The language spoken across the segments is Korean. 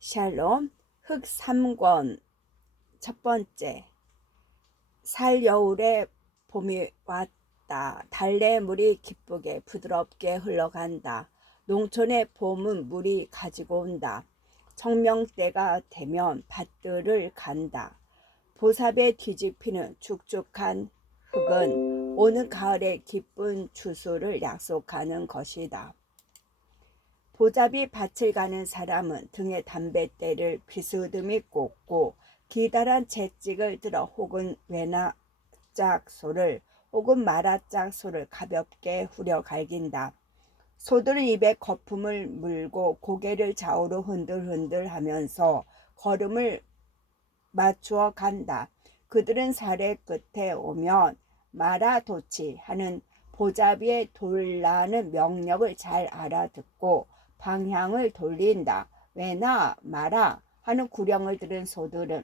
샬롬 흑 3권 첫 번째. 살 여울에 봄이 왔다. 달래 물이 기쁘게 부드럽게 흘러간다. 농촌의 봄은 물이 가지고 온다. 청명때가 되면 밭들을 간다. 보삽에 뒤집히는 축축한 흙은 오는 가을의 기쁜 추수를 약속하는 것이다. 보잡이 밭을 가는 사람은 등에 담뱃대를 비스듬히 꽂고 기다란 채찍을 들어 혹은 외나짝소를 혹은 마라짝소를 가볍게 후려 갈긴다. 소들은 입에 거품을 물고 고개를 좌우로 흔들흔들 하면서 걸음을 맞추어 간다. 그들은 사례 끝에 오면 마라도치 하는 보잡이의 돌라는 명령을 잘 알아듣고 방향을 돌린다. 왜나 마라 하는 구령을 들은 소들은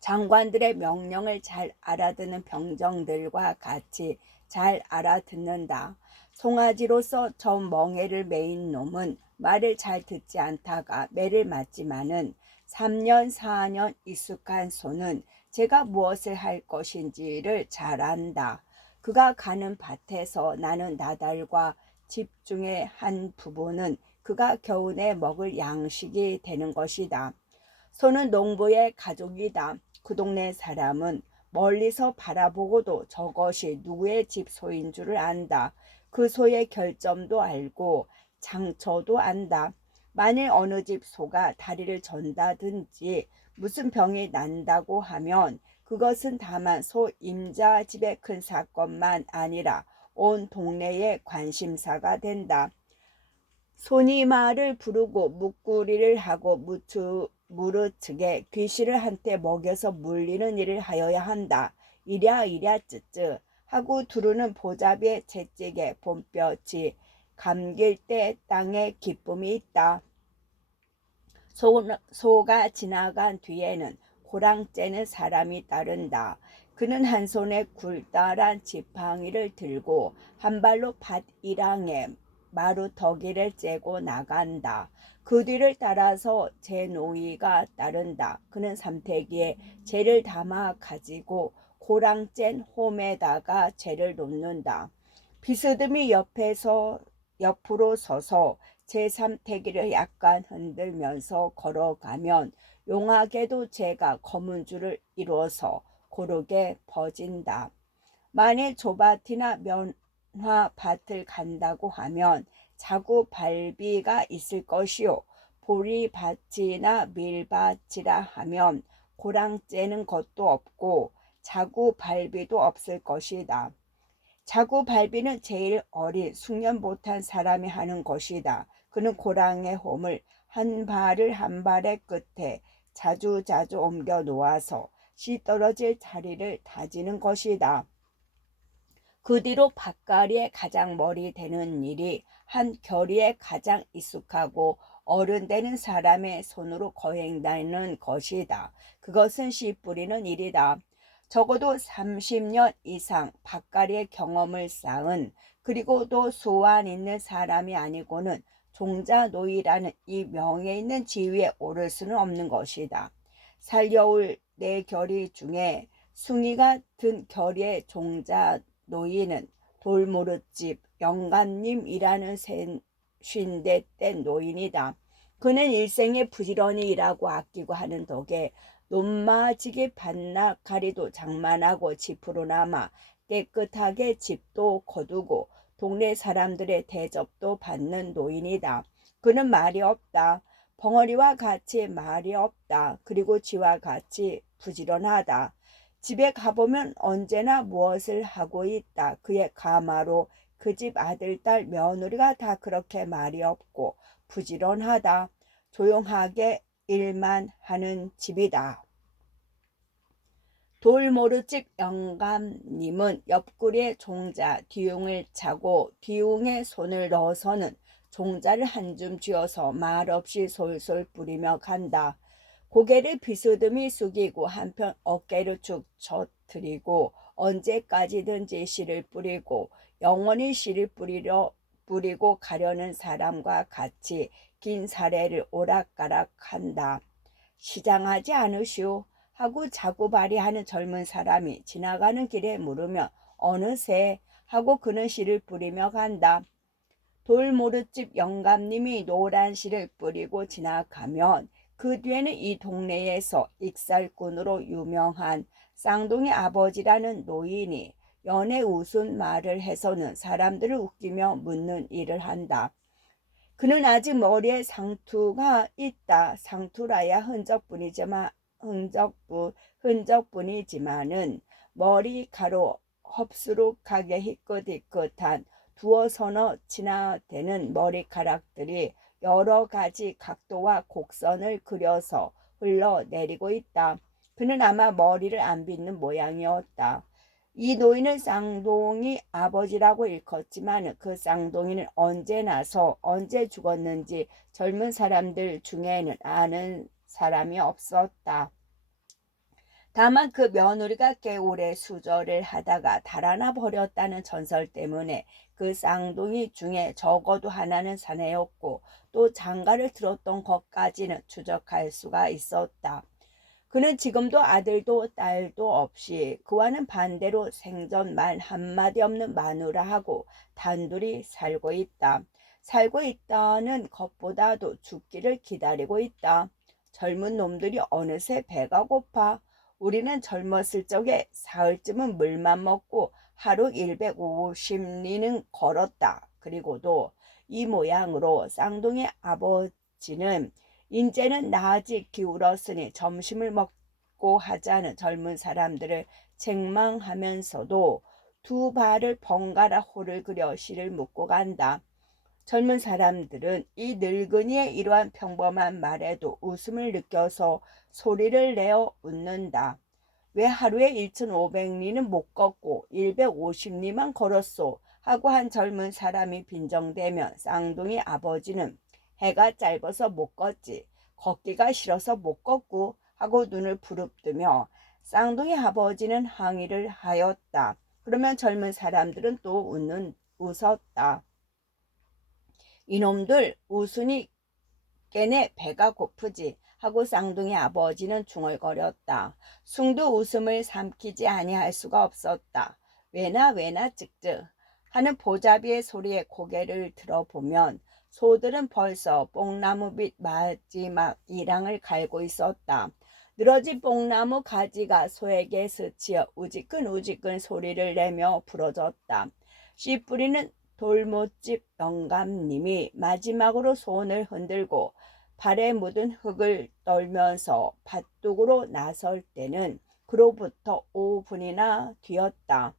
장관들의 명령을 잘 알아듣는 병정들과 같이 잘 알아듣는다. 송아지로서 저 멍에를 메인 놈은 말을 잘 듣지 않다가 매를 맞지만은 3년 4년 익숙한 소는 제가 무엇을 할 것인지를 잘 안다. 그가 가는 밭에서 나는 나달과 집중의 한 부분은 그가 겨우내 먹을 양식이 되는 것이다. 소는 농부의 가족이다. 그 동네 사람은 멀리서 바라보고도 저것이 누구의 집 소인 줄을 안다. 그 소의 결점도 알고 장처도 안다. 만일 어느 집 소가 다리를 전다든지 무슨 병이 난다고 하면 그것은 다만 소 임자 집의 큰 사건만 아니라 온 동네의 관심사가 된다. 손이 말을 부르고 묵구리를 하고 무르측에 귀신을 한테 먹여서 물리는 일을 하여야 한다. 이랴 쯔쯔 하고 두르는 보잡이의 채찍에 봄볕이 감길 때 땅에 기쁨이 있다. 소가 지나간 뒤에는 고랑 째는 사람이 따른다. 그는 한 손에 굴다란 지팡이를 들고 한 발로 밭 이랑에 마루터기를 째고 나간다. 그 뒤를 따라서 제 노이가 따른다. 그는 삼태기에 재를 담아 가지고 고랑 짠 홈에다가 재를 놓는다. 비스듬히 옆으로 서서 제3태기를 약간 흔들면서 걸어가면 용하게도 재가 검은 줄을 이루어서 고르게 퍼진다. 만일 조밭이나 면화밭을 간다고 하면 자구발비가 있을 것이요. 보리밭이나 밀밭이라 하면 고랑 째는 것도 없고 자구발비도 없을 것이다. 자구발비는 제일 어린 숙련 못한 사람이 하는 것이다. 그는 고랑의 홈을 한 발을 한 발의 끝에 자주자주 옮겨 놓아서 씨 떨어질 자리를 다지는 것이다. 그 뒤로 밭가리에 가장 머리 되는 일이 한 결의에 가장 익숙하고 어른 되는 사람의 손으로 거행되는 것이다. 그것은 씨 뿌리는 일이다. 적어도 30년 이상 밭가리의 경험을 쌓은 그리고도 소환 있는 사람이 아니고는 종자노이라는 이 명예 있는 지위에 오를 수는 없는 것이다. 살여울 네 결의 중에 숭이가 든 결의의 종자노이는 돌무릇집 영감님이라는 쉰대 된 노인이다. 그는 일생에 부지런히 일하고 아끼고 하는 덕에 논마지기 밭나가리도 장만하고 집으로 남아 깨끗하게 집도 거두고 동네 사람들의 대접도 받는 노인이다. 그는 말이 없다. 벙어리와 같이 말이 없다. 그리고 쥐와 같이 부지런하다. 집에 가보면 언제나 무엇을 하고 있다. 그의 가마로 그 집 아들, 딸, 며느리가 다 그렇게 말이 없고 부지런하다. 조용하게 일만 하는 집이다. 돌모르집 영감님은 옆구리에 종자 뒤웅을 차고 뒤웅에 손을 넣어서는 종자를 한 줌 쥐어서 말없이 솔솔 뿌리며 간다. 고개를 비스듬히 숙이고 한편 어깨를 축 처뜨리고 언제까지든지 씨를 뿌리고 영원히 씨를 뿌리고 가려는 사람과 같이 긴 사례를 오락가락한다. 시장하지 않으시오? 하고 자구발이하는 젊은 사람이 지나가는 길에 물으며 어느새 하고 그는 씨를 뿌리며 간다. 돌모릇집 영감님이 노란 씨를 뿌리고 지나가면 그 뒤에는 이 동네에서 익살꾼으로 유명한 쌍둥이 아버지라는 노인이 연애 우스운 말을 해서는 사람들을 웃기며 묻는 일을 한다. 그는 아직 머리에 상투가 있다. 상투라야 흔적뿐이지만은 머리카락 흡수룩하게 희끗희끗한 두어 서너 지나되는 머리카락들이 여러 가지 각도와 곡선을 그려서 흘러내리고 있다. 그는 아마 머리를 안 빗는 모양이었다. 이 노인은 쌍둥이 아버지라고 일컫지만 그 쌍둥이는 언제 나서 언제 죽었는지 젊은 사람들 중에는 아는 사람이 없었다. 다만 그 며느리가 꽤 오래 수절을 하다가 달아나 버렸다는 전설 때문에 그 쌍둥이 중에 적어도 하나는 사내였고 또 장가를 들었던 것까지는 추적할 수가 있었다. 그는 지금도 아들도 딸도 없이 그와는 반대로 생전 말 한마디 없는 마누라하고 단둘이 살고 있다. 살고 있다는 것보다도 죽기를 기다리고 있다. 젊은 놈들이 어느새 배가 고파. 우리는 젊었을 적에 사흘쯤은 물만 먹고 하루 150리는 걸었다. 그리고도 이 모양으로 쌍둥이 아버지는 인제는 낮이 기울었으니 점심을 먹고 하자는 젊은 사람들을 책망하면서도 두 발을 번갈아 호를 그려 씨를 묻고 간다. 젊은 사람들은 이 늙은이의 이러한 평범한 말에도 웃음을 느껴서 소리를 내어 웃는다. 왜 하루에 1500리는 못 걷고 150리만 걸었소? 하고 한 젊은 사람이 빈정대면 쌍둥이 아버지는 해가 짧아서 못 걷지. 걷기가 싫어서 못 걷고 하고 눈을 부릅뜨며 쌍둥이 아버지는 항의를 하였다. 그러면 젊은 사람들은 또 웃었다. 이놈들 웃으니 깨네 배가 고프지 하고 쌍둥이 아버지는 중얼거렸다. 숭도 웃음을 삼키지 아니할 수가 없었다. 왜나 찍즉 하는 보자비의 소리에 고개를 들어보면 소들은 벌써 뽕나무빛 마지막 이랑을 갈고 있었다. 늘어진 뽕나무 가지가 소에게 스치어 우지끈 소리를 내며 부러졌다. 씨 뿌리는 돌모집 영감님이 마지막으로 손을 흔들고 발에 묻은 흙을 떨면서 밭둑으로 나설 때는 그로부터 5분이나 뒤였다.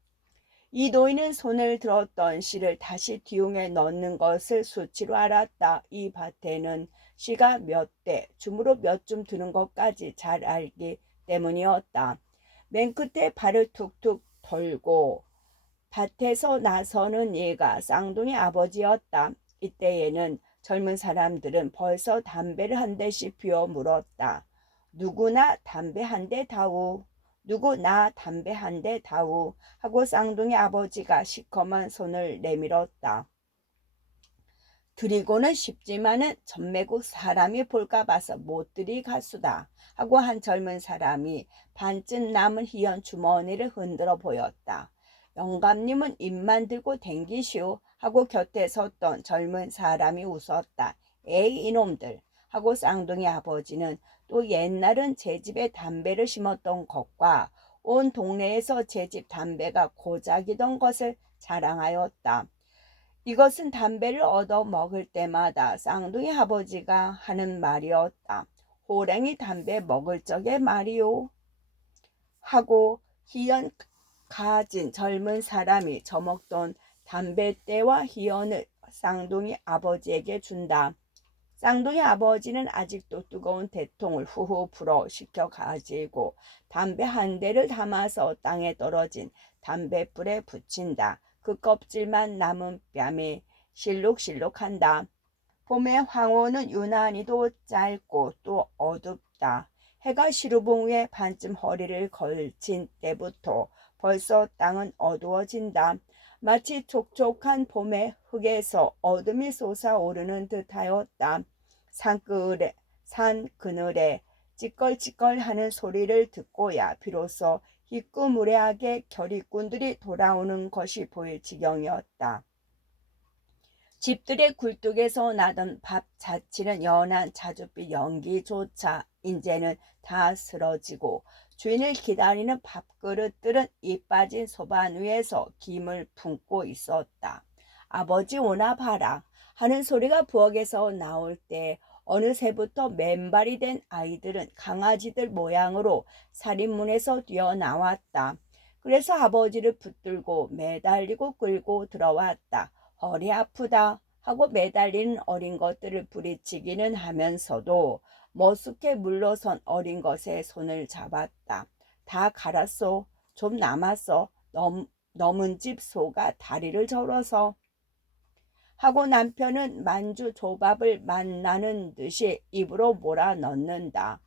이 노인은 손을 들었던 씨를 다시 뒤웅에 넣는 것을 수치로 알았다. 이 밭에는 씨가 몇 대, 줌으로 몇 줌 드는 것까지 잘 알기 때문이었다. 맨 끝에 발을 툭툭 털고 밭에서 나서는 얘가 쌍둥이 아버지였다. 이때에는 젊은 사람들은 벌써 담배를 한 대씩 피워 물었다. 누구나 담배 한 대 다우. 누구 나 담배 한 대 다우 하고 쌍둥이 아버지가 시커먼 손을 내밀었다. 드리고는 싶지만은 전매국 사람이 볼까 봐서 못 들이갔수다 하고 한 젊은 사람이 반쯤 남은 희연 주머니를 흔들어 보였다. 영감님은 입만 들고 댕기시오 하고 곁에 섰던 젊은 사람이 웃었다. 에이 이놈들 하고 쌍둥이 아버지는 또 옛날은 제 집에 담배를 심었던 것과 온 동네에서 제 집 담배가 고작이던 것을 자랑하였다. 이것은 담배를 얻어 먹을 때마다 쌍둥이 아버지가 하는 말이었다. 호랭이 담배 먹을 적에 말이오 하고 희연 가진 젊은 사람이 저먹던 담뱃대와 희연을 쌍둥이 아버지에게 준다. 쌍둥이 아버지는 아직도 뜨거운 대통을 후후 불어 식혀 가지고 담배 한 대를 담아서 땅에 떨어진 담뱃불에 붙인다. 그 껍질만 남은 뺨이 실룩실룩한다. 봄의 황호는 유난히도 짧고 또 어둡다. 해가 시루봉 위에 반쯤 허리를 걸친 때부터 벌써 땅은 어두워진다. 마치 촉촉한 봄의 흙에서 어둠이 솟아오르는 듯하였다. 산 그늘에 찌껄찌껄하는 소리를 듣고야 비로소 희끄무레하게 결의꾼들이 돌아오는 것이 보일 지경이었다. 집들의 굴뚝에서 나던 밥 자취는 연한 자줏빛 연기조차 이제는 다 쓰러지고 주인을 기다리는 밥그릇들은 이 빠진 소반 위에서 김을 품고 있었다. 아버지 오나 봐라 하는 소리가 부엌에서 나올 때 어느새부터 맨발이 된 아이들은 강아지들 모양으로 살인문에서 뛰어나왔다. 그래서 아버지를 붙들고 매달리고 끌고 들어왔다. 허리 아프다 하고 매달리는 어린 것들을 부리치기는 하면서도 머쓱해 물러선 어린 것의 손을 잡았다. 다 갈았소. 좀 남았어. 넘은 집 소가 다리를 절어서. 하고 남편은 만주 조밥을 만나는 듯이 입으로 몰아 넣는다.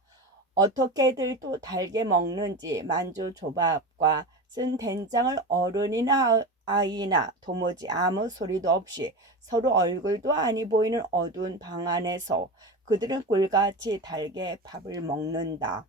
어떻게들 또 달게 먹는지 만주 조밥과 쓴 된장을 어른이나 아이나 도무지 아무 소리도 없이 서로 얼굴도 아니 보이는 어두운 방 안에서 그들은 꿀같이 달게 밥을 먹는다.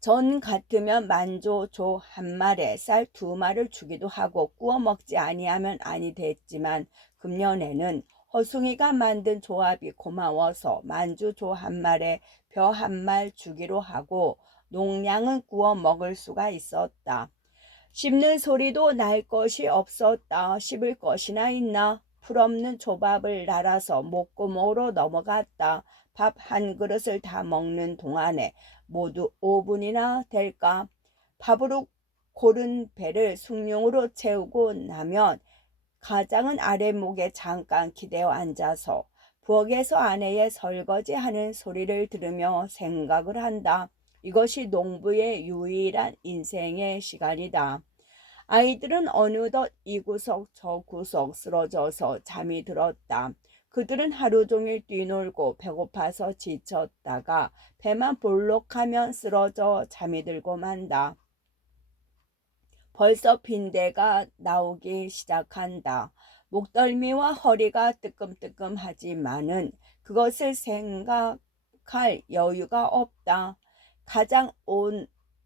전 같으면 만조조 한 말에 쌀 2마를 주기도 하고 구워 먹지 아니하면 아니 됐지만 금년에는 허숭이가 만든 조합이 고마워서 만주조 한 말에 벼 한 말 주기로 하고 농량은 구워 먹을 수가 있었다. 씹는 소리도 날 것이 없었다. 씹을 것이나 있나? 풀없는 조밥을 날아서 목구멍으로 넘어갔다. 밥 한 그릇을 다 먹는 동안에 모두 5분이나 될까? 밥으로 고른 배를 숭늉으로 채우고 나면 가장은 아랫목에 잠깐 기대어 앉아서 부엌에서 아내의 설거지하는 소리를 들으며 생각을 한다. 이것이 농부의 유일한 인생의 시간이다. 아이들은 어느덧 이 구석 저 구석 쓰러져서 잠이 들었다. 그들은 하루 종일 뛰놀고 배고파서 지쳤다가 배만 볼록하면 쓰러져 잠이 들고 만다. 벌써 빈대가 나오기 시작한다. 목덜미와 허리가 뜨끔뜨끔하지만은 그것을 생각할 여유가 없다.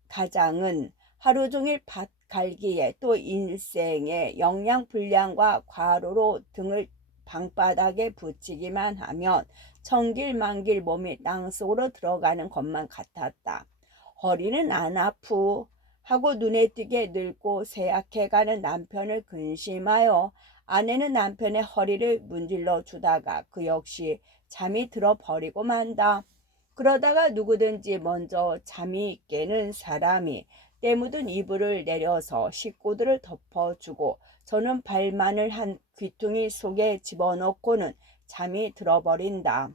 가장은 하루 종일 밭 갈기에 또 일생의 영양불량과 과로로 등을 방바닥에 붙이기만 하면 천길만길 몸이 땅속으로 들어가는 것만 같았다. 허리는 안 아프 하고 눈에 띄게 늙고 쇠약해가는 남편을 근심하여 아내는 남편의 허리를 문질러 주다가 그 역시 잠이 들어버리고 만다. 그러다가 누구든지 먼저 잠이 깨는 사람이 때 묻은 이불을 내려서 식구들을 덮어주고 저는 발만을 한 귀퉁이 속에 집어넣고는 잠이 들어버린다.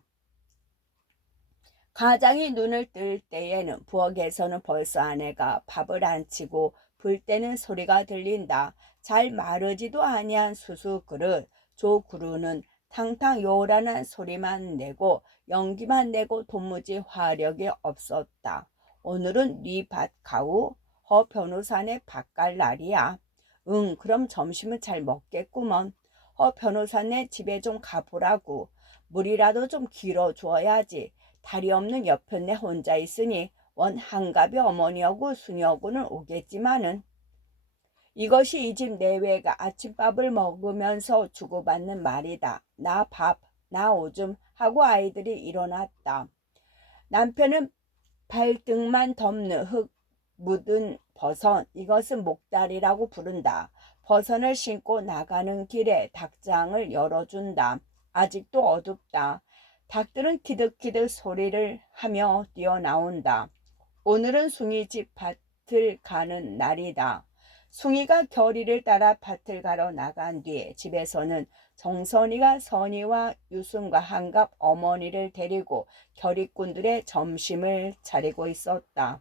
가장이 눈을 뜰 때에는 부엌에서는 벌써 아내가 밥을 안 치고 불 때는 소리가 들린다. 잘 마르지도 아니한 수수 그릇, 조 그루는 탕탕 요란한 소리만 내고 연기만 내고 도무지 화력이 없었다. 오늘은 네 밭 가우? 허 변호사네 밥 갈 날이야. 응, 그럼 점심은 잘 먹겠구먼. 허 변호사네 집에 좀 가보라고. 물이라도 좀 길어 주어야지. 다리 없는 여편네 혼자 있으니 원 한갑이 어머니하고 수녀하고는 오겠지만은 이것이 이 집 내외가 아침밥을 먹으면서 주고받는 말이다. 나 밥, 나 오줌 하고 아이들이 일어났다. 남편은 발등만 덮는 흙 묻은 버선, 이것은 목다리라고 부른다. 버선을 신고 나가는 길에 닭장을 열어준다. 아직도 어둡다. 닭들은 키득키득 소리를 하며 뛰어나온다. 오늘은 숭이집 밭을 가는 날이다. 숭이가 결의를 따라 밭을 가러 나간 뒤에 집에서는 정선이가 선이와 유순과 한갑 어머니를 데리고 결의꾼들의 점심을 차리고 있었다.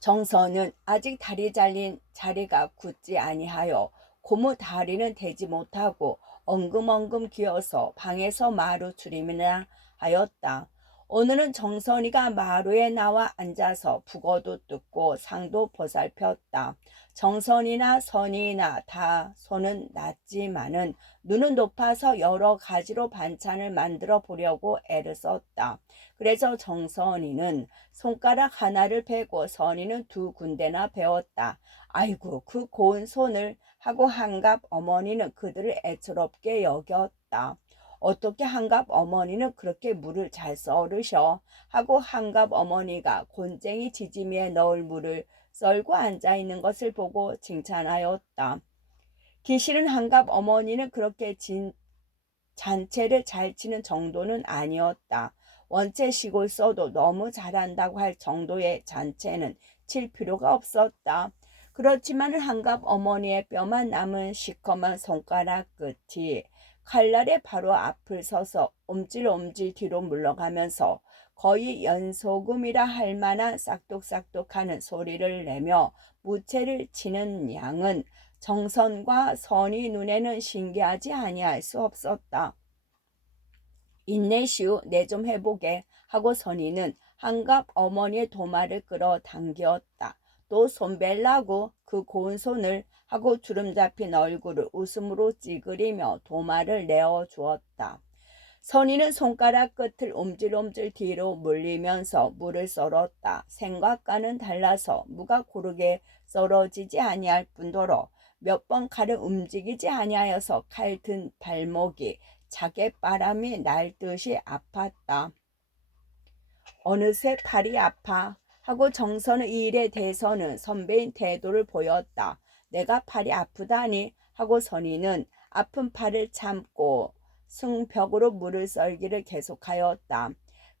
정선은 아직 다리 잘린 자리가 굳지 아니하여 고무 다리는 대지 못하고 엉금엉금 기어서 방에서 마루 추림이나 하였다. 오늘은 정선이가 마루에 나와 앉아서 북어도 뜯고 상도 보살폈다. 정선이나 선이나 다 손은 낮지만은 눈은 높아서 여러 가지로 반찬을 만들어 보려고 애를 썼다. 그래서 정선이는 손가락 하나를 베고 선이는 두 군데나 베었다. 아이고 그 고운 손을 하고 한갑 어머니는 그들을 애처롭게 여겼다. 어떻게 한갑 어머니는 그렇게 물을 잘 썰으셔? 하고 한갑 어머니가 곤쟁이 지짐이에 넣을 물을 썰고 앉아있는 것을 보고 칭찬하였다. 기실은 한갑 어머니는 그렇게 잔채를 잘 치는 정도는 아니었다. 원체 시골 써도 너무 잘한다고 할 정도의 잔채는 칠 필요가 없었다. 그렇지만 한갑 어머니의 뼈만 남은 시커먼 손가락 끝이 칼날의 바로 앞을 서서 옴찔옴찔 뒤로 물러가면서 거의 연소금이라 할 만한 싹둑싹둑하는 소리를 내며 무채를 치는 양은 정선과 선이 눈에는 신기하지 아니할 수 없었다. 인내시오, 내 좀 해보게 하고 선이는 한갑 어머니의 도마를 끌어 당겼다. 또 손벨라고 그 고운 손을 하고 주름 잡힌 얼굴을 웃음으로 찌그리며 도마를 내어주었다. 선이는 손가락 끝을 옴질옴질 뒤로 물리면서 물을 썰었다. 생각과는 달라서 무가 고르게 썰어지지 아니할 뿐더러 몇 번 칼을 움직이지 아니하여서 칼 든 발목이 자개 바람이 날 듯이 아팠다. 어느새 팔이 아파 하고 정선의 이 일에 대해서는 선배인 태도를 보였다. 내가 팔이 아프다니 하고 선이는 아픈 팔을 참고 승벽으로 물을 썰기를 계속하였다.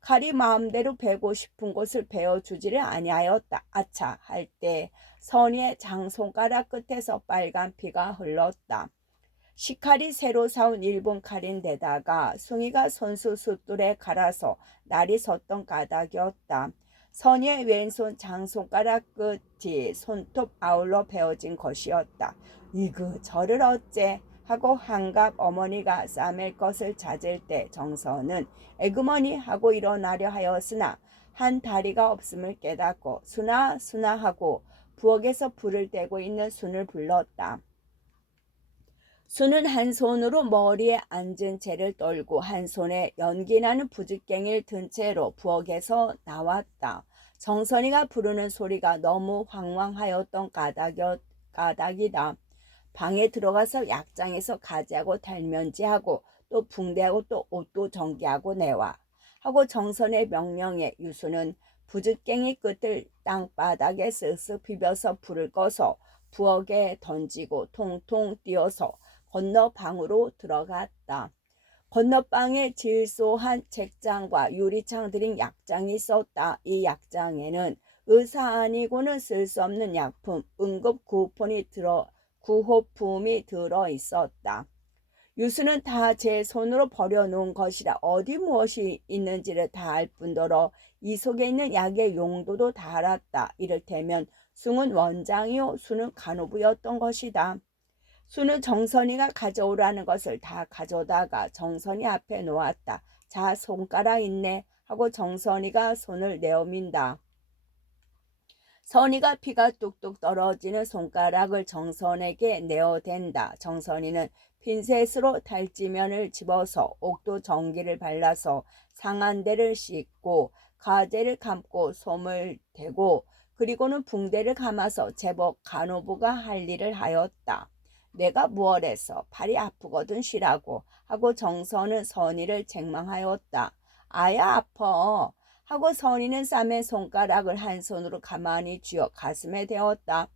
칼이 마음대로 베고 싶은 곳을 베어주지를 아니하였다. 아차 할 때 선이의 장손가락 끝에서 빨간 피가 흘렀다. 식칼이 새로 사온 일본 칼인데다가 숭이가 손수 숫돌에 갈아서 날이 섰던 가닥이었다. 선이의 왼손 장손가락 끝이 손톱 아울러 베어진 것이었다. 이그 저를 어째 하고 한갑 어머니가 싸맬 것을 찾을 때 정선은 에그머니 하고 일어나려 하였으나 한 다리가 없음을 깨닫고 순아 순아 하고 부엌에서 불을 떼고 있는 순을 불렀다. 순은 한 손으로 머리에 앉은 채를 떨고 한 손에 연기나는 부직갱이를 든 채로 부엌에서 나왔다. 정선이가 부르는 소리가 너무 황황하였던 까닭이다. 방에 들어가서 약장에서 가지하고 달면지하고 또 붕대하고 또 옷도 정리하고 내와 하고 정선의 명령에 유수는 부직갱이 끝을 땅바닥에 쓱쓱 비벼서 불을 꺼서 부엌에 던지고 통통 띄어서 건너 방으로 들어갔다. 건너방에 질소한 책장과 유리창 들인 약장이 있었다. 이 약장에는 의사 아니고는 쓸 수 없는 약품, 응급 구호품이 들어 있었다. 유수는 다 제 손으로 버려놓은 것이라 어디 무엇이 있는지를 다 알 뿐더러 이 속에 있는 약의 용도도 다 알았다. 이를테면 숭은 원장이요 수는 간호부였던 것이다. 수는 정선이가 가져오라는 것을 다 가져다가 정선이 앞에 놓았다. 자 손가락 있네 하고 정선이가 손을 내어민다. 선이가 피가 뚝뚝 떨어지는 손가락을 정선에게 내어댄다. 정선이는 핀셋으로 탈지면을 집어서 옥도 전기를 발라서 상한 데를 씻고 가재를 감고 솜을 대고 그리고는 붕대를 감아서 제법 간호부가 할 일을 하였다. 내가 무얼해서 팔이 아프거든 쉬라고 하고 정선은 선이를 책망하였다. 아야 아파 하고 선이는 쌈의 손가락을 한 손으로 가만히 쥐어 가슴에 대었다.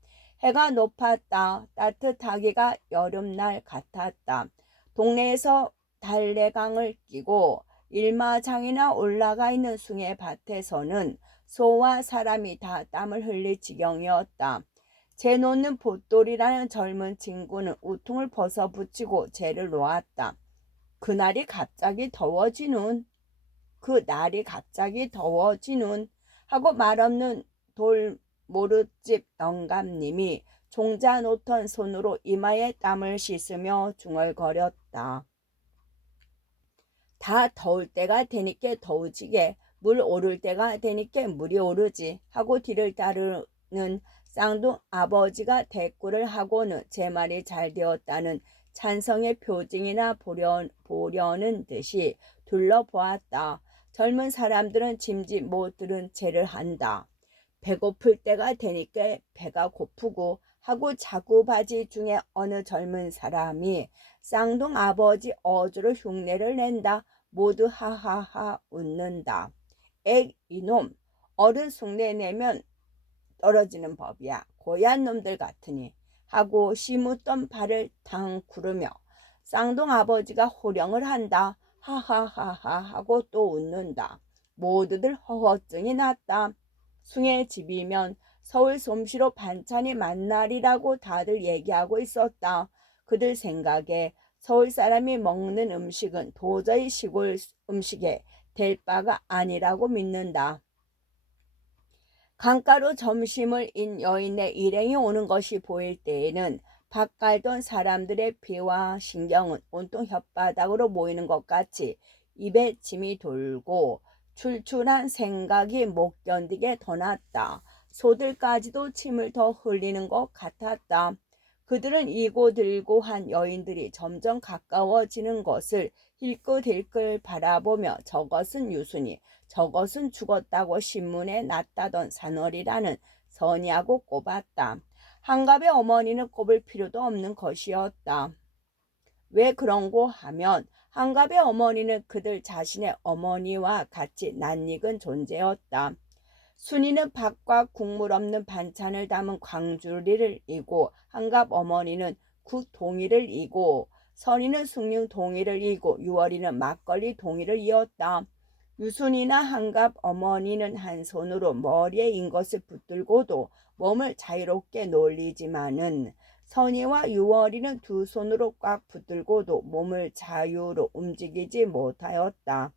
해가 높았다. 따뜻하기가 여름날 같았다. 동네에서 달래강을 끼고 일마장이나 올라가 있는 숭의 밭에서는 소와 사람이 다 땀을 흘릴 지경이었다. 재 놓는 보돌이라는 젊은 친구는 우통을 벗어붙이고 재를 놓았다. 그날이 갑자기 더워지는 하고 말없는 돌모릇집 영감님이 종자 놓던 손으로 이마에 땀을 씻으며 중얼거렸다. 다 더울 때가 되니까 더우지게 물 오를 때가 되니까 물이 오르지 하고 뒤를 따르는 쌍둥 아버지가 대꾸를 하고는 제 말이 잘 되었다는 찬성의 표징이나 보려는 듯이 둘러보았다. 젊은 사람들은 짐짓 못 들은 채를 한다. 배고플 때가 되니까 배가 고프고 하고 자구바지 중에 어느 젊은 사람이 쌍둥 아버지 어조로 흉내를 낸다. 모두 하하하 웃는다. 에 이놈 어른 흉내 내면 떨어지는 법이야. 고얀 놈들 같으니 하고 시무던 발을 탕 구르며 쌍둥 아버지가 호령을 한다. 하하하하 하고 또 웃는다. 모두들 허허증이 났다. 숭의 집이면 서울 솜씨로 반찬이 만날이라고 다들 얘기하고 있었다. 그들 생각에 서울 사람이 먹는 음식은 도저히 시골 음식에 될 바가 아니라고 믿는다. 강가로 점심을 인 여인의 일행이 오는 것이 보일 때에는 밥 갈던 사람들의 피와 신경은 온통 혓바닥으로 모이는 것 같이 입에 침이 돌고 출출한 생각이 못 견디게 더 났다. 소들까지도 침을 더 흘리는 것 같았다. 그들은 이고 들고 한 여인들이 점점 가까워지는 것을 힐끗힐끗 바라보며 저것은 유순이 저것은 죽었다고 신문에 났다던 산월이라는 선이하고 꼽았다. 한갑의 어머니는 꼽을 필요도 없는 것이었다. 왜 그런고 하면 한갑의 어머니는 그들 자신의 어머니와 같이 낯익은 존재였다. 순이는 밥과 국물 없는 반찬을 담은 광주리를 이고 한갑 어머니는 국동이를 이고 선이는 숭늉 동이를 이고 유월이는 막걸리 동이를 이었다. 유순이나 한갑 어머니는 한 손으로 머리에 인것을 붙들고도 몸을 자유롭게 놀리지만은 선이와 유월이는 두 손으로 꽉 붙들고도 몸을 자유로 움직이지 못하였다.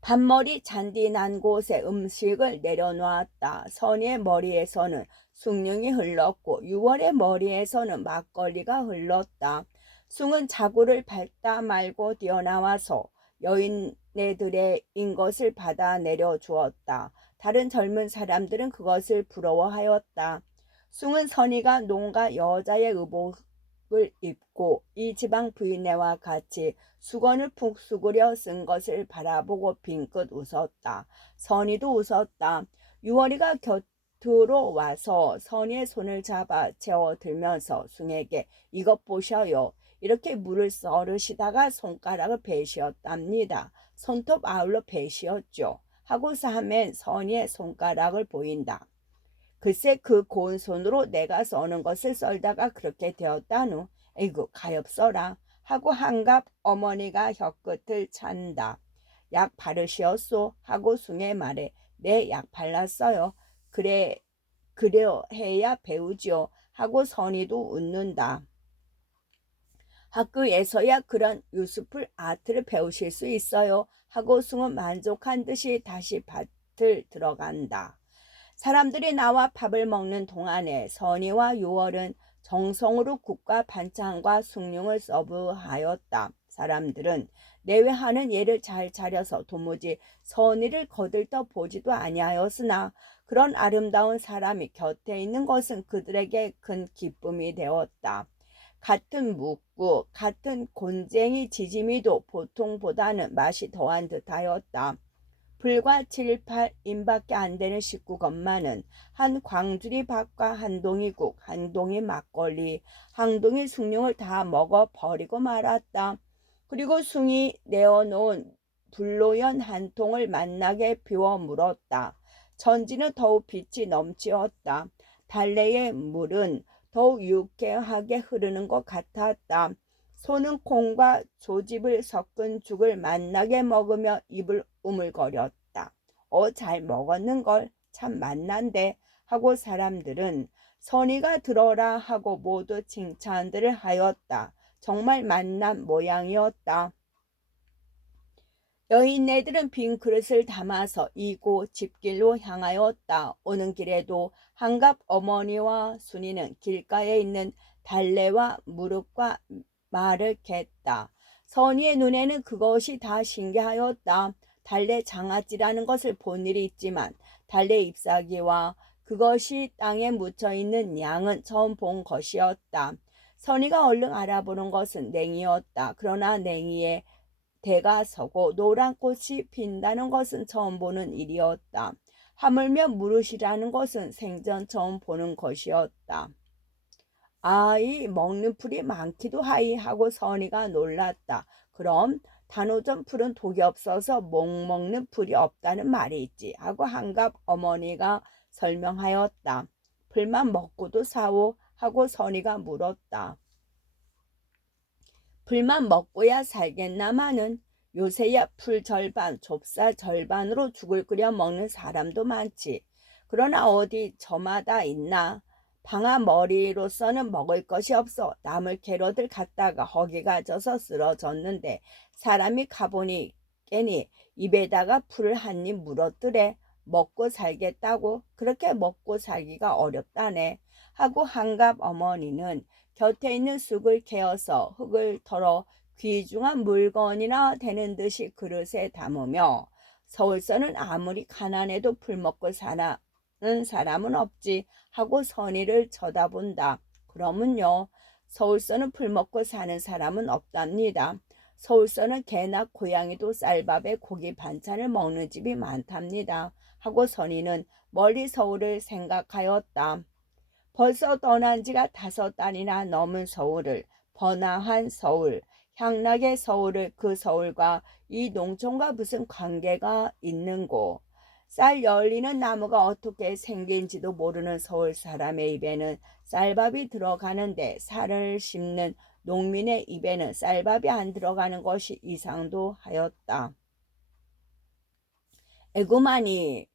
밥머리 잔디 난 곳에 음식을 내려놓았다. 선이의 머리에서는 숭늉이 흘렀고 유월의 머리에서는 막걸리가 흘렀다. 숭은 자구를 밟다 말고 뛰어나와서 여인네들의 인것을 받아 내려주었다. 다른 젊은 사람들은 그것을 부러워하였다. 숭은 선이가 농가 여자의 의복을 입고 이 지방 부인네와 같이 수건을 푹 수그려 쓴 것을 바라보고 빙긋 웃었다. 선이도 웃었다. 유월이가 곁으로 와서 선이의 손을 잡아 재워들면서 숭에게 이것 보셔요. 이렇게 물을 썰으시다가 손가락을 베시었답니다. 손톱 아울러 베시었죠. 하고서 하면 선이의 손가락을 보인다. 글쎄 그 고운 손으로 내가 써는 것을 썰다가 그렇게 되었다누. 에이구 가엾어라 하고 한갑 어머니가 혀끝을 찬다. 약 바르시었소 하고 숭의 말에 네 약 발랐어요. 그래요 해야 배우지요 하고 선이도 웃는다. 학교에서야 그런 유스풀 아트를 배우실 수 있어요 하고 숭은 만족한 듯이 다시 밭을 들어간다. 사람들이 나와 밥을 먹는 동안에 선이와 유월은 정성으로 국과 반찬과 숭늉을 서브하였다. 사람들은 내외하는 예를 잘 차려서 도무지 선의를 거들떠 보지도 아니하였으나 그런 아름다운 사람이 곁에 있는 것은 그들에게 큰 기쁨이 되었다. 같은 묵고 같은 곤쟁이 지짐이도 보통보다는 맛이 더한 듯하였다. 불과 7, 8인밖에 안 되는 식구건만은 한 광주리 밥과 한 동이 국, 한 동이 막걸리, 한 동이 숭늉을 다 먹어 버리고 말았다. 그리고 숭이 내어놓은 불로연 한 통을 만나게 비워 물었다. 전지는 더욱 빛이 넘치었다. 달래의 물은 더욱 유쾌하게 흐르는 것 같았다. 소는 콩과 조집을 섞은 죽을 맛나게 먹으며 입을 우물거렸다. 잘 먹었는걸 참 맛난데 하고 사람들은 선이가 들어라 하고 모두 칭찬들을 하였다. 정말 맛난 모양이었다. 여인네들은 빈 그릇을 담아서 이고 집길로 향하였다. 오는 길에도 한갑 어머니와 순이는 길가에 있는 달래와 무릇과 말을 겠다. 선이의 눈에는 그것이 다 신기하였다. 달래 장아찌라는 것을 본 일이 있지만 달래 잎사귀와 그것이 땅에 묻혀있는 양은 처음 본 것이었다. 선이가 얼른 알아보는 것은 냉이였다. 그러나 냉이에 대가 서고 노란 꽃이 핀다는 것은 처음 보는 일이었다. 하물며 무릇이라는 것은 생전 처음 보는 것이었다. 이 먹는 풀이 많기도 하이 하고 선이가 놀랐다. 그럼 단오전 풀은 독이 없어서 못 먹는 풀이 없다는 말이 있지 하고 한갑 어머니가 설명하였다. 풀만 먹고도 사오 하고 선이가 물었다. 풀만 먹고야 살겠나마는 요새야 풀 절반, 좁쌀 절반으로 죽을 끓여 먹는 사람도 많지. 그러나 어디 저마다 있나? 방아 머리로서는 먹을 것이 없어 나물 캐러들 갔다가 허기가 져서 쓰러졌는데 사람이 가보니 깨니 입에다가 풀을 한 입 물었더래. 먹고 살겠다고. 그렇게 먹고 살기가 어렵다네 하고 한갑 어머니는 곁에 있는 쑥을 캐어서 흙을 털어 귀중한 물건이나 되는 듯이 그릇에 담으며 서울서는 아무리 가난해도 풀 먹고 사는 사람은 없지 하고 선의를 쳐다본다. 그러면요, 서울서는 풀 먹고 사는 사람은 없답니다. 서울서는 개나 고양이도 쌀밥에 고기 반찬을 먹는 집이 많답니다 하고 선의는 멀리 서울을 생각하였다. 벌써 떠난 지가 5달이나 넘은 서울을, 번화한 서울, 향락의 서울을, 그 서울과 이 농촌과 무슨 관계가 있는고. 쌀 열리는 나무가 어떻게 생긴지도 모르는 서울 사람의 입에는 쌀밥이 들어가는데 쌀을 심는 농민의 입에는 쌀밥이 안 들어가는 것이 이상도 하였다. 에구마니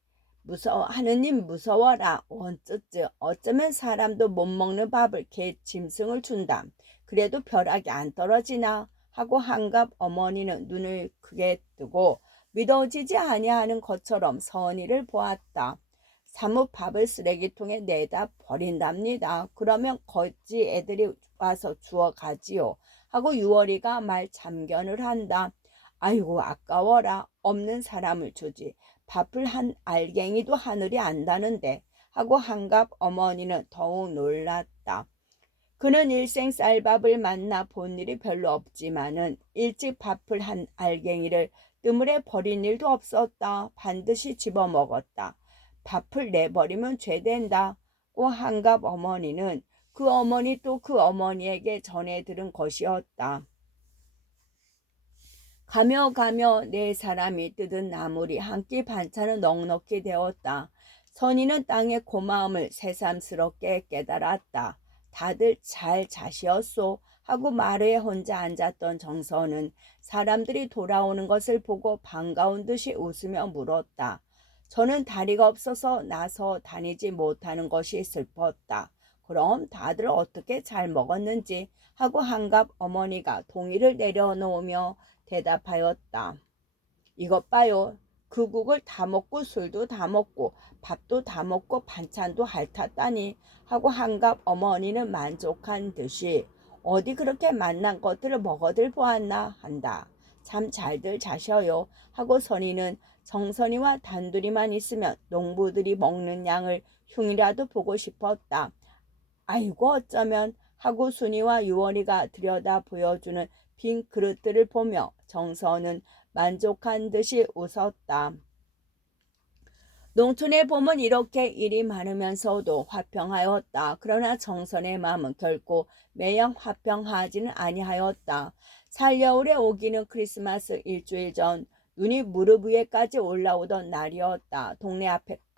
하느님 무서워라. 원쩌쯔 어쩌면 사람도 못 먹는 밥을 개 짐승을 준다. 그래도 벼락이 안 떨어지나 하고 한갑 어머니는 눈을 크게 뜨고 믿어지지 아니하는 것처럼 선의를 보았다. 사뭇 밥을 쓰레기통에 내다 버린답니다. 그러면 거지 애들이 와서 주워 가지요 하고 유월이가 말 참견을 한다. 아이고 아까워라. 없는 사람을 주지. 밥을 한 알갱이도 하늘이 안다는데 하고 한갑 어머니는 더욱 놀랐다. 그는 일생 쌀밥을 만나 본 일이 별로 없지만은 일찍 밥을 한 알갱이를 뜨물에 버린 일도 없었다. 반드시 집어먹었다. 밥을 내버리면 죄된다고 한갑 어머니는 그 어머니 또 그 어머니에게 전해 들은 것이었다. 가며 네 사람이 뜯은 나물이 한 끼 반찬은 넉넉히 되었다. 선이는 땅의 고마움을 새삼스럽게 깨달았다. 다들 잘 자시었소 하고 마루에 혼자 앉았던 정선은 사람들이 돌아오는 것을 보고 반가운 듯이 웃으며 물었다. 저는 다리가 없어서 나서 다니지 못하는 것이 슬펐다. 그럼 다들 어떻게 잘 먹었는지 하고 한갑 어머니가 동이를 내려놓으며 대답하였다. 이것 봐요. 그 국을 다 먹고 술도 다 먹고 밥도 다 먹고 반찬도 핥았다니 하고 한갑 어머니는 만족한 듯이 어디 그렇게 맛난 것들을 먹어들 보았나 한다. 참 잘들 자셔요 하고 선이는 정선이와 단둘이만 있으면 농부들이 먹는 양을 흉이라도 보고 싶었다. 아이고 어쩌면 하고 순이와 유월이가 들여다 보여주는 빈 그릇들을 보며 정선은 만족한 듯이 웃었다. 농촌에 보면 이렇게 일이 많으면서도 화평하였다. 그러나 정선의 마음은 결코 매양 화평하지는 아니하였다. 살겨울에 오기는 크리스마스 일주일 전 눈이 무릎 위에까지 올라오던 날이었다. 동네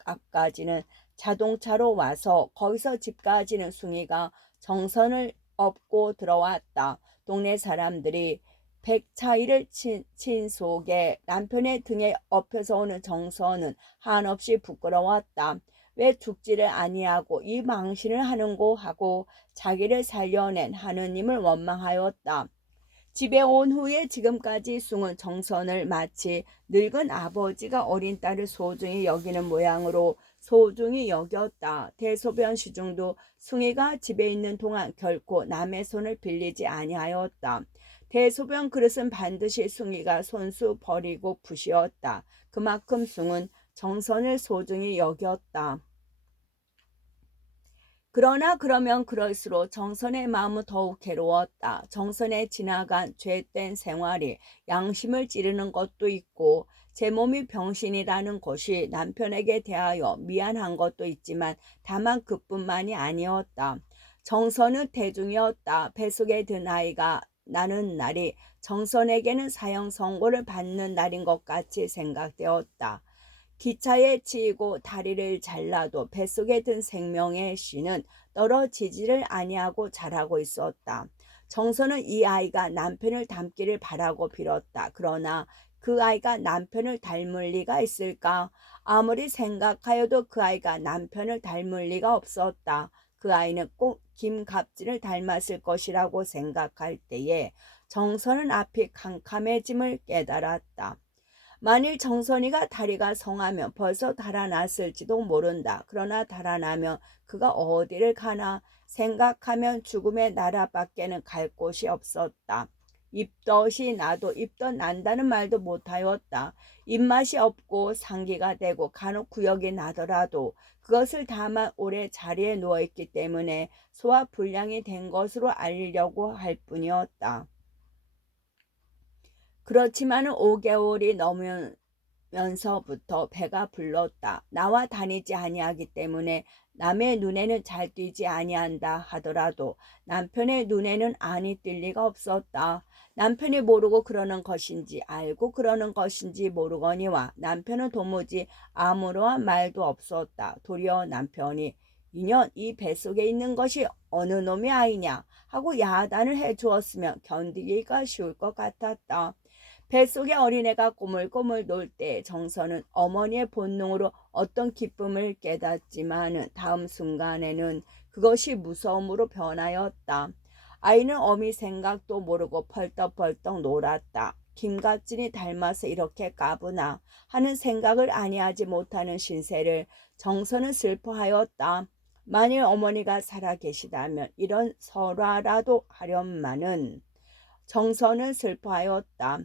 앞까지는 자동차로 와서 거기서 집까지는 숭이가 정선을 업고 들어왔다. 동네 사람들이 백차이를 친 속에 남편의 등에 업혀서 오는 정선은 한없이 부끄러웠다. 왜 죽지를 아니하고 이 망신을 하는고 하고 자기를 살려낸 하느님을 원망하였다. 집에 온 후에 지금까지 숭은 정선을 마치 늙은 아버지가 어린 딸을 소중히 여기는 모양으로 소중히 여겼다. 대소변 시중도 숭이가 집에 있는 동안 결코 남의 손을 빌리지 아니하였다. 대소변 그릇은 반드시 숭이가 손수 버리고 푸시었다. 그만큼 숭은 정선을 소중히 여겼다. 그러나 그러면 그럴수록 정선의 마음은 더욱 괴로웠다. 정선에 지나간 죄된 생활이 양심을 찌르는 것도 있고 제 몸이 병신이라는 것이 남편에게 대하여 미안한 것도 있지만 다만 그뿐만이 아니었다. 정선은 대중이었다. 뱃속에 든 아이가 나는 날이 정선에게는 사형 선고를 받는 날인 것 같이 생각되었다. 기차에 치이고 다리를 잘라도 뱃속에 든 생명의 씨는 떨어지지를 아니하고 자라고 있었다. 정선은 이 아이가 남편을 닮기를 바라고 빌었다. 그러나 그 아이가 남편을 닮을 리가 있을까? 아무리 생각하여도 그 아이가 남편을 닮을 리가 없었다. 그 아이는 꼭 김갑진을 닮았을 것이라고 생각할 때에 정선은 앞이 캄캄해짐을 깨달았다. 만일 정선이가 다리가 성하면 벌써 달아났을지도 모른다. 그러나 달아나면 그가 어디를 가나 생각하면 죽음의 나라밖에는 갈 곳이 없었다. 입덧이 나도 입덧 난다는 말도 못하였다. 입맛이 없고 상기가 되고 간혹 구역이 나더라도 그것을 다만 오래 자리에 누워있기 때문에 소화 불량이 된 것으로 알리려고 할 뿐이었다. 그렇지만은 5개월이 넘으면서부터 배가 불렀다. 나와 다니지 아니하기 때문에 남의 눈에는 잘 띄지 아니한다 하더라도 남편의 눈에는 아니 띌 리가 없었다. 남편이 모르고 그러는 것인지 알고 그러는 것인지 모르거니와 남편은 도무지 아무러한 말도 없었다. 도리어 남편이 이년 이 뱃속에 있는 것이 어느 놈의 아이냐 하고 야단을 해주었으면 견디기가 쉬울 것 같았다. 뱃속의 어린애가 꼬물꼬물 놀 때 정선은 어머니의 본능으로 어떤 기쁨을 깨닫지만 다음 순간에는 그것이 무서움으로 변하였다. 아이는 어미 생각도 모르고 펄떡펄떡 놀았다. 김갑진이 닮아서 이렇게 까부나 하는 생각을 아니하지 못하는 신세를 정선은 슬퍼하였다. 만일 어머니가 살아계시다면 이런 설화라도 하련마는 정선은 슬퍼하였다.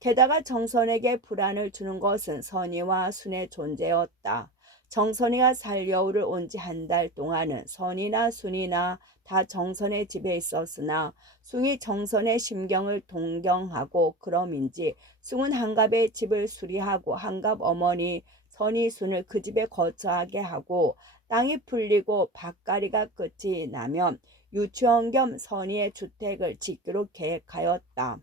게다가 정선에게 불안을 주는 것은 선의와 순의 존재였다. 정선이가 살려울을 온 지 한 달 동안은 선이나 순이나 다 정선의 집에 있었으나 숭이 정선의 심경을 동경하고 그럼인지 숭은 한갑의 집을 수리하고 한갑 어머니 선이 순을 그 집에 거처하게 하고 땅이 풀리고 밭가리가 끝이 나면 유치원 겸 선의의 주택을 짓기로 계획하였다.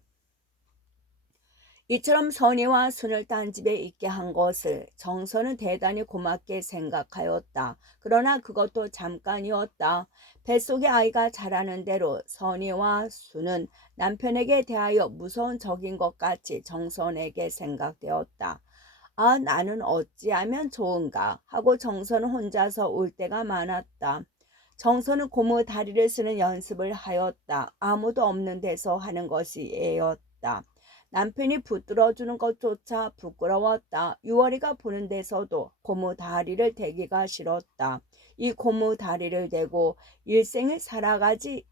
이처럼 선의와 순을 딴 집에 있게 한 것을 정선은 대단히 고맙게 생각하였다. 그러나 그것도 잠깐이었다. 뱃속의 아이가 자라는 대로 선의와 순은 남편에게 대하여 무서운 적인 것 같이 정선에게 생각되었다. 아, 나는 어찌하면 좋은가 하고 정선은 혼자서 울 때가 많았다. 정선은 고무 다리를 쓰는 연습을 하였다. 아무도 없는 데서 하는 것이 애였다. 남편이 붙들어주는 것조차 부끄러웠다. 유월이가 보는 데서도 고무 다리를 대기가 싫었다. 이 고무 다리를 대고 일생을 살아가지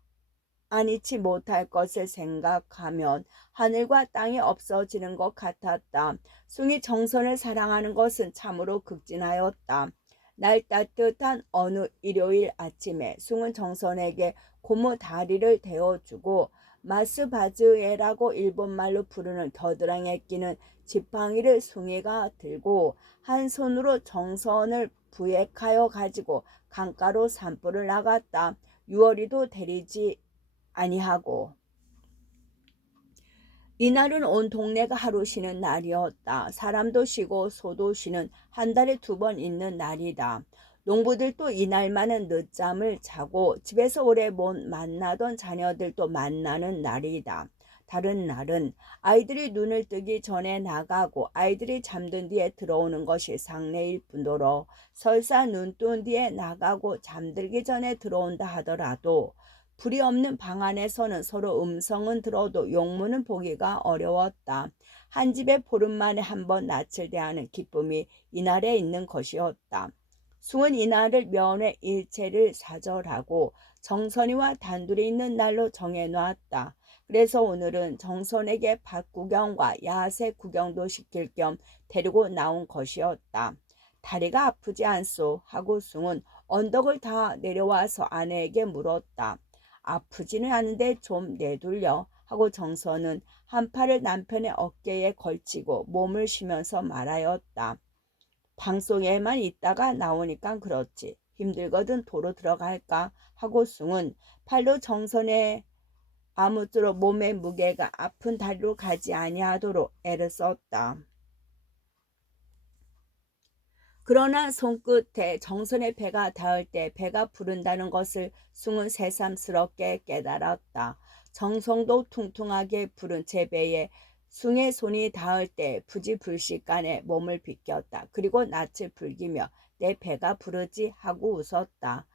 아니치 못할 것을 생각하면 하늘과 땅이 없어지는 것 같았다. 숭이 정선을 사랑하는 것은 참으로 극진하였다. 날 따뜻한 어느 일요일 아침에 숭은 정선에게 고무 다리를 대어주고 마스바즈에라고 일본말로 부르는 겨드랑이에 끼는 지팡이를 숭이가 들고 한 손으로 정선을 부액하여 가지고 강가로 산불을 나갔다. 유월이도 데리지 아니하고 이날은 온 동네가 하루 쉬는 날이었다. 사람도 쉬고 소도 쉬는 한 달에 2번 있는 날이다. 농부들도 이날만은 늦잠을 자고 집에서 오래 못 만나던 자녀들도 만나는 날이다. 다른 날은 아이들이 눈을 뜨기 전에 나가고 아이들이 잠든 뒤에 들어오는 것이 상례일 뿐더러 설사 눈 뜬 뒤에 나가고 잠들기 전에 들어온다 하더라도 불이 없는 방 안에서는 서로 음성은 들어도 용문은 보기가 어려웠다. 한 집에 보름만에 한 번 낯을 대하는 기쁨이 이날에 있는 것이었다. 숭은 이날을 면회 일체를 사절하고 정선이와 단둘이 있는 날로 정해놓았다. 그래서 오늘은 정선에게 밭 구경과 야새 구경도 시킬 겸 데리고 나온 것이었다. 다리가 아프지 않소? 하고 숭은 언덕을 다 내려와서 아내에게 물었다. 아프지는 않은데 좀 내둘려 하고 정선은 한 팔을 남편의 어깨에 걸치고 몸을 쉬면서 말하였다. 방송에만 있다가 나오니까 그렇지. 힘들거든 도로 들어갈까 하고 숭은 팔로 정선의 아무쪼록 몸의 무게가 아픈 다리로 가지 아니하도록 애를 썼다. 그러나 손끝에 정선의 배가 닿을 때 배가 부른다는 것을 숭은 새삼스럽게 깨달았다. 정성도 퉁퉁하게 부른 제 배에 숭의 손이 닿을 때 부지불식간에 몸을 비꼈다. 그리고 낯을 불기며 내 배가 부르지 하고 웃었다.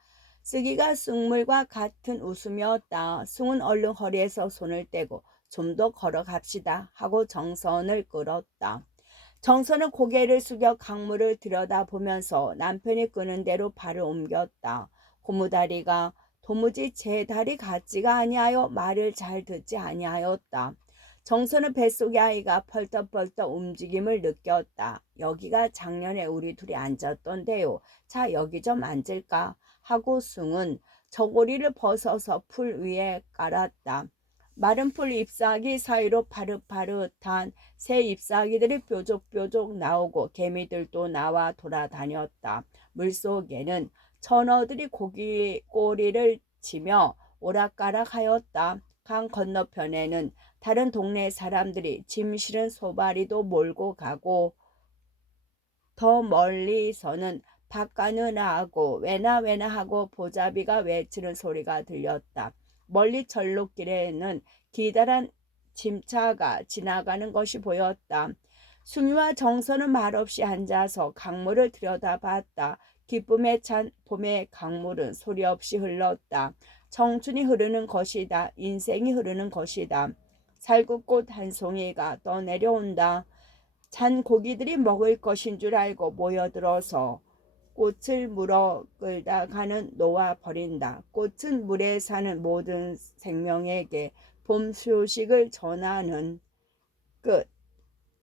쓰기가 숭물과 같은 웃음이었다. 숭은 얼른 허리에서 손을 떼고 좀 더 걸어갑시다 하고 정선을 끌었다. 정선은 고개를 숙여 강물을 들여다보면서 남편이 끄는 대로 발을 옮겼다. 고무다리가 도무지 제 다리 같지가 아니하여 말을 잘 듣지 아니하였다. 정선은 뱃속의 아이가 펄떡펄떡 움직임을 느꼈다. 여기가 작년에 우리 둘이 앉았던데요. 자, 여기 좀 앉을까? 하고 숭은 저고리를 벗어서 풀 위에 깔았다. 마른 풀 잎사귀 사이로 파릇파릇한 새 잎사귀들이 뾰족뾰족 나오고 개미들도 나와 돌아다녔다. 물속에는 천어들이 꼬리를 치며 오락가락하였다. 강 건너편에는 다른 동네 사람들이 짐 실은 소바리도 몰고 가고 더 멀리서는 박가느나하고 왜나왜나 하고 보자비가 외치는 소리가 들렸다. 멀리 절로길에는 기다란 짐차가 지나가는 것이 보였다. 숭이와 정선은 말없이 앉아서 강물을 들여다봤다. 기쁨에 찬 봄의 강물은 소리 없이 흘렀다. 청춘이 흐르는 것이다. 인생이 흐르는 것이다. 살구꽃 한 송이가 떠내려온다. 잔 고기들이 먹을 것인 줄 알고 모여들어서 꽃을 물어 끌다 가는 놓아 버린다. 꽃은 물에 사는 모든 생명에게 봄 소식을 전하는 끝.